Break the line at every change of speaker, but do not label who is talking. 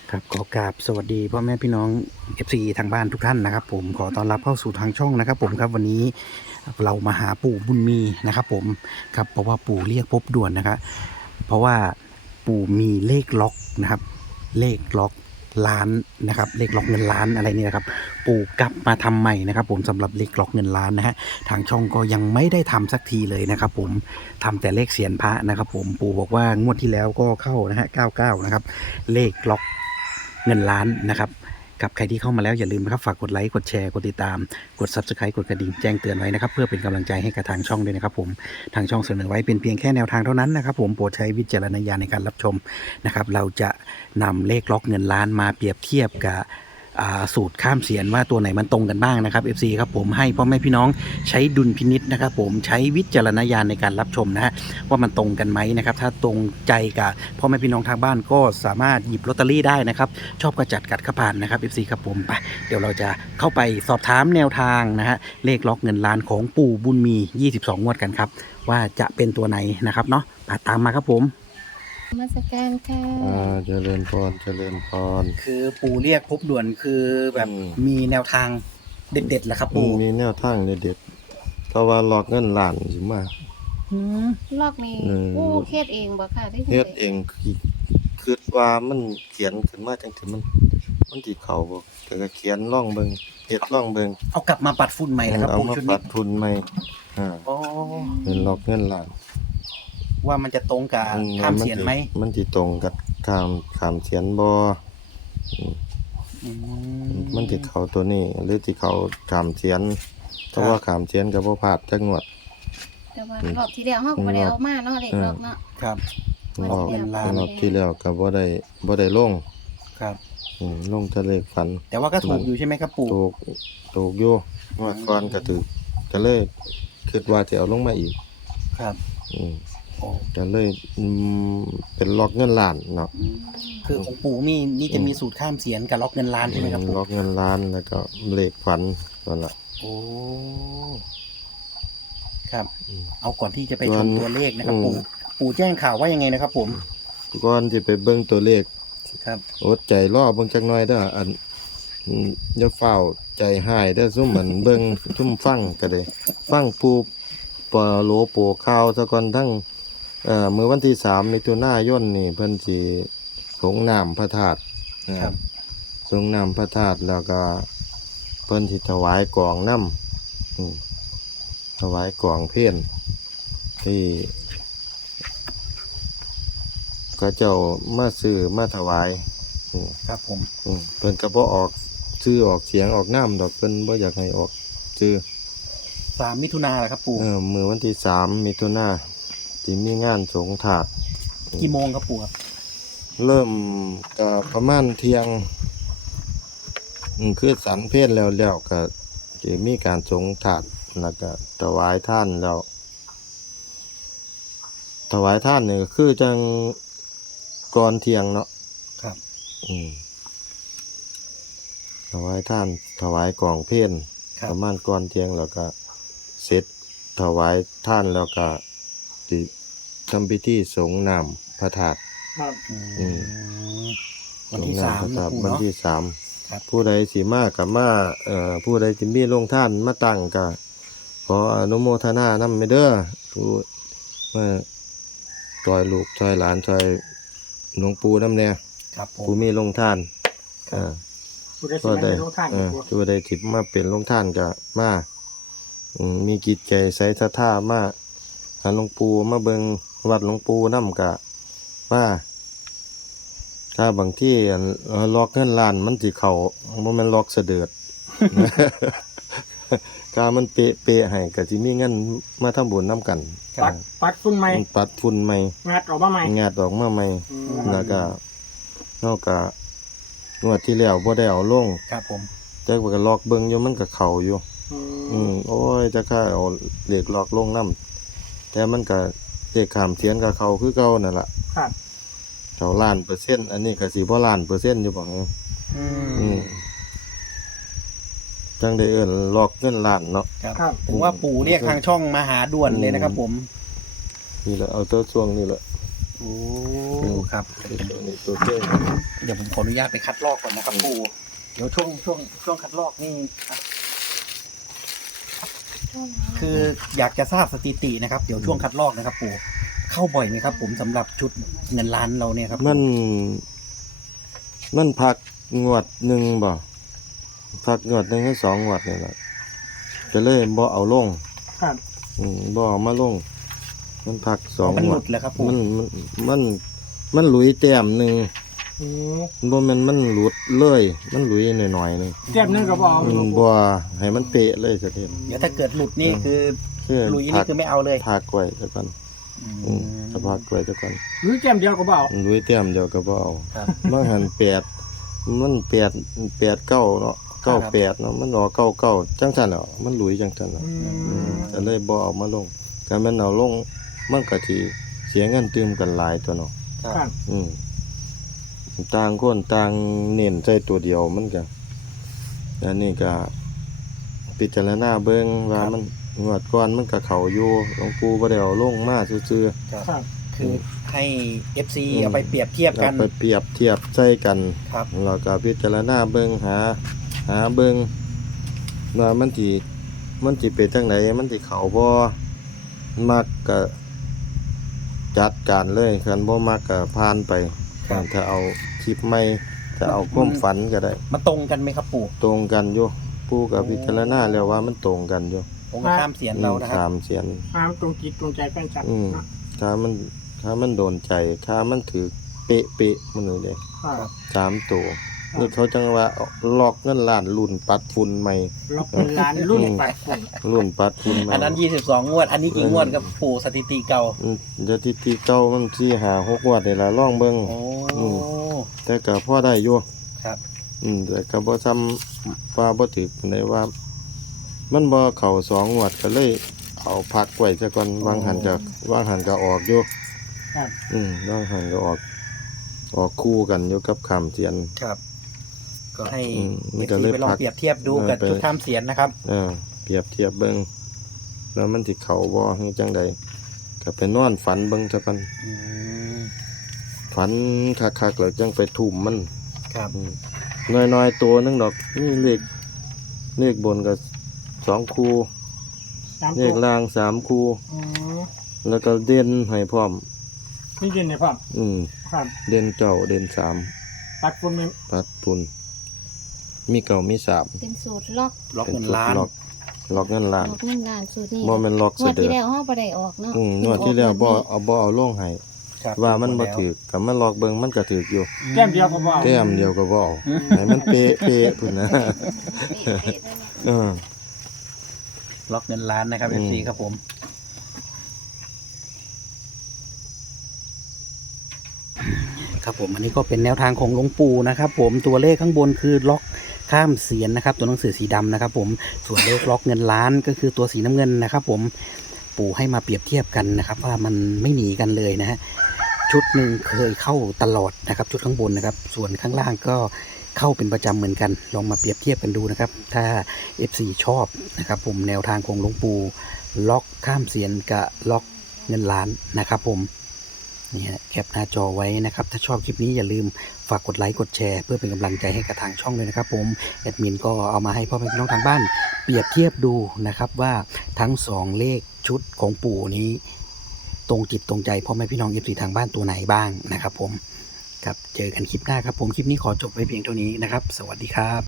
ครับขอกราบสวัสดีพ่อแม่พี่น้อง FC ทางบ้านทุกท่านนะครับผมขอต้อนรับเข้าสู่ทางช่องนะครับผมครับวันนี้เรามาหาปู่บุญมีนะครับผมครับเพราะว่าปู่เรียกพบด่วนนะครับเพราะว่าปู่มีเลขล็อกนะครับเลขล็อกล้านนะครับเลขล็อกเงินล้านอะไรนี่นะครับปู่กลับมาทำใหม่นะครับผมสำหรับเลขล็อกเงินล้านนะฮะทางช่องก็ยังไม่ได้ทำสักทีเลยนะครับผมทำแต่เลขเสียนพระนะครับผมปู่บอกว่างวดที่แล้วก็เข้านะฮะ99นะครับเลขล็อกเงินล้านนะครับกับใครที่เข้ามาแล้วอย่าลืมนะครับฝากกดไลค์กดแชร์กดติดตามกด Subscribe กดกระดิ่งแจ้งเตือนไว้นะครับเพื่อเป็นกำลังใจให้กับทางช่องด้วยนะครับผมทางช่องเสนอไว้เป็นเพียงแค่แนวทางเท่านั้นนะครับผมโปรดใช้วิจารณญาณในการรับชมนะครับเราจะนำเลขล็อกเงินล้านมาเปรียบเทียบกับสูตรข้ามเสียนว่าตัวไหนมันตรงกันบ้างนะครับ FC ครับผมให้พ่อแม่พี่น้องใช้ดุลพินิษนะครับผมใช้วิจารณญาณในการรับชมนะฮะว่ามันตรงกันไหมนะครับถ้าตรงใจกับพ่อแม่พี่น้องทางบ้านก็สามารถหยิบลอตเตอรี่ได้นะครับชอบกระจัดกัดขผ่านนะครับ FC ครับผมไปเดี๋ยวเราจะเข้าไปสอบถามแนวทางนะฮะเลขล็อกเงินล้านของปู่บุญมี22งวดกันครับว่าจะเป็นตัวไหนนะครับเนาะตามมาครับผม
นมาสการค่ะ
เจริญพรเจริญพร
คือปู่เรียกพบด่วนคือแบบมีแนวทางเด็ดๆแหละครับปู่
มีแนวทางเด็ดๆเพราะว่าหลอกเงินล้านสิมา
ลอกนี้โอ้เฮ็ดเองบ่ค่ะที่
เฮ็ดเองคิดว่ามันเขียนขึ้นมาจังซี่มันสิเข้าบ่แต่ก็เขียนร่องเบิ่งเฮ็ดร่องเบิ่ง
เอากลับมาปัดฝุ่นใหม่แล้วครับ
เอา
ปู่
มา
ชุด
ปั
นี้
ดทุนใหม่
อ๋อ
เป็นหลอกเงินล้าน
ว่ามันจะตรงกับข้ามเสียนไหม
มันสิตรงกับข้ามเสียนบ่มันสิเข้าตัวนี้หรือสิเข้าข้ามเสียนเพราะว่าข้ามเสียนก็บ่พลาดจักงวด
แต่ว่ารอบที่แล้วเฮาก็บ่ได้เอามาเนาะเลขลอกเนาะ
ครับ
รอบที่แล้วก็บ่ได้ลง
ครับ
ลงทะเลฝัน
แต่ว่าก็ถูกอยู่ใช่ไหมครับปู่
ถูกอยู่เมื่อก่อนก็ถูกก็เลยคิดว่าจะเอาลงมาอีก
ครับ
ก็เลยเป็นล็อกเงินล้านเนาะ
คือของปู่นี่จะมีสูตรข้ามเสียนกับล็อกเงินล้านใช่ไหมครับปู่
ล็อกเงินล้านแล้วก็เลขฝันนั่นล่ะ
โอ้ครับเอาก่อนที่จะไปชมตัวเลขนะครับปู่แจ้งข่าวว่ายังไงนะครับผม
ก่อนสิไปเบิ่งตัวเลข
ครับ
อดใจรอเบิ่งจักหน่อยเด้ออย่าเฝ้าใจหายเด้อซุ่มเหมือนเบิ่งซุ่มฟังก็ได้ฟังผู้ปโลโปข่าวซะก่อนทั้งมื้อวันที่3มิถุนายนนี่เพิ่นสิสงน้ำพระธาตุ
ครับ
สงน้ำพระธาตุแล้วก็เพิ่นสิถวายกองน้ำถวายกองเพลที่ก็เจ้ามาซื้อมาถวาย
ครับผม
เพิ่นก็บ่ออกชื่อออกเสียงออกน้ำดอกเพิ่นบ่อยากให้ออกชื่อ
3 มิถุนายนเหรอครับปู่
มื้อวันที่3 มิถุนายนสิมีงานสงฆ์ถาด
กี่โมงครับปู่ครับ
เริ่มก็ประมาณเที่ยงคือสันเพลแล้วก็สิมีการสงฆ์ถาดแล้วก็ถวายท่านแล้วถวายท่านนี่ก็คือจังก่อนเที่ยงเนาะ
ครับ
ถวายท่านถวายกองเพลประมาณก่อนเที่ยงแล้วก็เสร็จถวายท่านแล้วก็สิทำพิธีสงฆ์น้ำพระธาตุ
วันที่3นะปู่
วัน
เนาะ
ที่
3
ผู้ใดสิมาก็มาผู้ใดสิมีโรงท่านมาตั้งก็ขออนุโมทนานำเด้อผู้มาช่วยลูกช่วยหลานช่วยหลวงปู่นำแน่
ครับผม
ผู้มีโรงท่าน
ผู้ใดสิมาเป็นโรงท่าน
ผู้ใดสิมาเป็นโรงท่านก็มามีจิตใจใสศรัทธามาหาหลวงปู่มาเบิ่งวัดหลวงปู่นำก็มาถ้าบางที่ล็อกเงินล้านมันสิเข้าบ่แม่นล็อกเสด็จกามันเป๊ะๆให้ก็สิมีเงินมาทำบุญนำกัน
ปัดฝุ่นใหม่
ปัดฝุ่นใหม่
งัดออกมาใหม่
แล้วก็นอกจากงวดที่แล้วบ่ได้เอาลง
ครับผม
แต่ว่าก็ล็อกเบิ่งอยู่มันก็เข้าอยู่โอ้ยจะค่าเอาเลขล็อกลงนำแต่มันก็เลขข้ามเสียนก็เข้าคือเก่านั่นล่ะ
ครับ
เขาล้านเปอร์เซ็นต์อันนี้ก็สิบ่ล้านเปอร์เซ็นต์อยู่บ่จังได้ล็อกเงินล้านเนาะ
ครับผมว่าปู่เรียกทางช่องมาหาด่วนเลยนะครับผม
นี่แหละเอาตัวช่วงนี่แหละ
โอ้ครับ
ตัวนี้ตัวเจ้
เดี๋ยวผมขออนุญาตไปคัดลอกก่อนนะครับปู่เดี๋ยวช่วงคัดลอกนี่อ่ะคืออยากจะทราบสถิตินะครับเดี๋ยวช่วงคัดลอกนะครับปู่เข้าบ่อยไหมครับ ผมสำหรับชุดเงินล้านเราเนี่ยครับ
มันพักงวดหนึ่งบ่พักงวดหนึ่งให้2งวดนี่แหละจะเลยบ่เอาลง
ครับ
บ่เอามาลง มันพัก2
มัน
ง
ห
ว
ลุ
ด
ดแล้วครับปู่
มันหลุยแต้มหนึ่ง
อืม
บ่แม่นมันหลุดเลย มันหลุยหน่อยๆหนึง
เจ็บนึงก็บอก
บ่ให้มันเป๊ะเลยซะที
เดี๋ยวถ้าเกิดหลุดนี่คือ
คือ
ลุย
พั
นี่
ก
คือไม่เอาเลย
พักไว้ซะก่อนถ้าพักไว้ซะก่อน
หรือเจ็บเดียวก็บอก
หลุยแต้มเดียวก็บ่เอา
ครับ
บางหัน8มัน8 9เนาะ98เนาะมันออก99จังซั่นเนาะมันหลุยจังซั่นเนาะ ก็เลยบ่เอามาลงถ้าแม่นเอาลงมันก็สิเสียเงินตื่มกันหลายตัวเนาะ
ครับ
ต่างคนต่างเน้นใส่ตัวเดียวมันก็อันนี้ก็พิจารณาเบิ่งว่ามันงวดก่อนมันก็เข้าอยู่หลวงปู่บ่ได้เอาลงมาซื่อ
ครับ
คือให้ FC เอาไปเปรียบเทียบ
ๆ
กั
เอา
น
ไปเปรียบเทียบใส่กัน
ครับ
แล้วก็พิจารณาเบิ่งหาเบิ่งว่ามันสิเป็นจังไดมันสิเข้าบ่มักก็จัดการเลยคันบ่มักก็ผ่านไป
ครับ
ถ้าเอาคลิปใหม่ถ้าเอาความฝันก็ได้
มันตรงกันไหมครับปู่
ตรงกันอยู่ปู่กับพิจารณาแล้วว่ามันตรงกันอยู่
ผมก็ข้ามเสียนเรานะครับ
สามเสียน
ห้ามตรงจิตตรงใจแฟนจัด
อืม
นะ
ถ้ามันโดนใจถ้ามันถือเป๊ะๆมันเลยเด้
ครับ
3ตัวนี่เขาจังว่าล็อกเงินล้านรุ่นปัดฝุ่นใหม่
ล็อกเป็นล้านรุ่นแปดคน
รุ่นปัดฝุ่นใหม่
อันนั้น 22 งวด อันนี้กี่งวดครับปู่สถิติเก่า
จะที่เก่ามันสิ5 6งวดนี่ล่ะลองเบิ่ง
โอ้
แต่ก็พอได้อยู่
ครับ
แต่ก็บ่ซ้ำว่าบ่ถึกปานใดว่า มันบ่เข้า2งวดก็เลยเอาพักไว้ซะก่อนวางหันก็ออกอยู่
ครับ
วางหันก็ออกคู่กันอยู่กับคำเสียน
ครับ ก็ให้
มัน
FC
ก็เลย
ไปลอง
พัก
เปรียบเทียบดูกับ
ไป
ชุดข้ามเสียนนะครับ
เปรียบเทียบเบิ่งแล้วมันสิเข้าบ่ฮู้จังใดก็ไปนอนฝันเบิ่งซะก่อน
อืม
ฝันคักๆแล้วจังไปทุ่มมัน
ครับ
น้อยๆตัวนึงดอกนี่เลขบนก็2คู่
สาม
เล
ตัว
ขล่าง3คู่
อืม
แล้วก็เด่นให้พร้อม
นี่เด่นเนี่ยพ่อ ครับ
เด่นเจ้าเด่นสาม
ปัดคนเป็น
ปัดปุนมีเก่ามีสาม
เป็นสูตรล็อก
ล็อก
เป็น
เงิน
ชุด
ล้าน
ล็อกเงินล้าน
ล็อกเงินล้านสูตรนี้
บ่แม่นล็อก
ง
เส
วด
ด็
ที่
จ
แล้วห้องบ่ได้ออกเนาะ
งวดที่แล้วบ่เอาลงให้
ครับ
ว่ามันบ่ถูกก็มันล็อกเบิ่งมันก็ถูกอยู่
แก้มเดียวก็บอก
แต้มเดียวก็บ่เอาให้มันเป๊ะๆพุ่นนะ
เป๊ะๆเลยนะ
เออ
ล็อกเงินล้านนะครับ FC ครับผม ครับผมอันนี้ก็เป็นแนวทางของหลวงปู่นะครับ ผมตัวเลขข้างบนคือล็อกข้ามเสียนนะครับ ตัวหนังสือสีดำนะครับ ผมส่วนเลขล็อกเงินล้านก็คือตัวสีน้ำเงินนะครับ ผมปู่ให้มาเปรียบเทียบกันนะครับ ว่ามันไม่หนีกันเลยนะฮะชุดหนึ่งเคยเข้าตลอดนะครับ ชุดข้างบนนะครับ ส่วนข้างล่างก็เข้าเป็นประจำเหมือนกันลองมาเปรียบเทียบกันดูนะครับ ถ้า FC ชอบนะครับ ผมแนวทางของหลวงปู่ล็อกข้ามเสียนกับล็อกเงินล้านนะครับ ผม นี่ฮะแคปหน้าจอไว้นะครับ ถ้าชอบคลิปนี้อย่าลืมฝากกดไลค์กดแชร์เพื่อเป็นกำลังใจให้กับทางช่องเลยนะครับ ผมแอดมินก็เอามาให้พ่อแม่พี่น้องทางบ้านเปรียบเทียบดูนะครับว่าทั้ง2เลขชุดของปู่นี้ ตรงจิตตรงใจพ่อแม่พี่น้องเอฟซีทางบ้านตัวไหนบ้างนะครับ ผมครับเจอกันคลิปหน้าครับ ผมคลิปนี้ขอจบไว้เพียงเท่านี้นะครับ สวัสดีครับ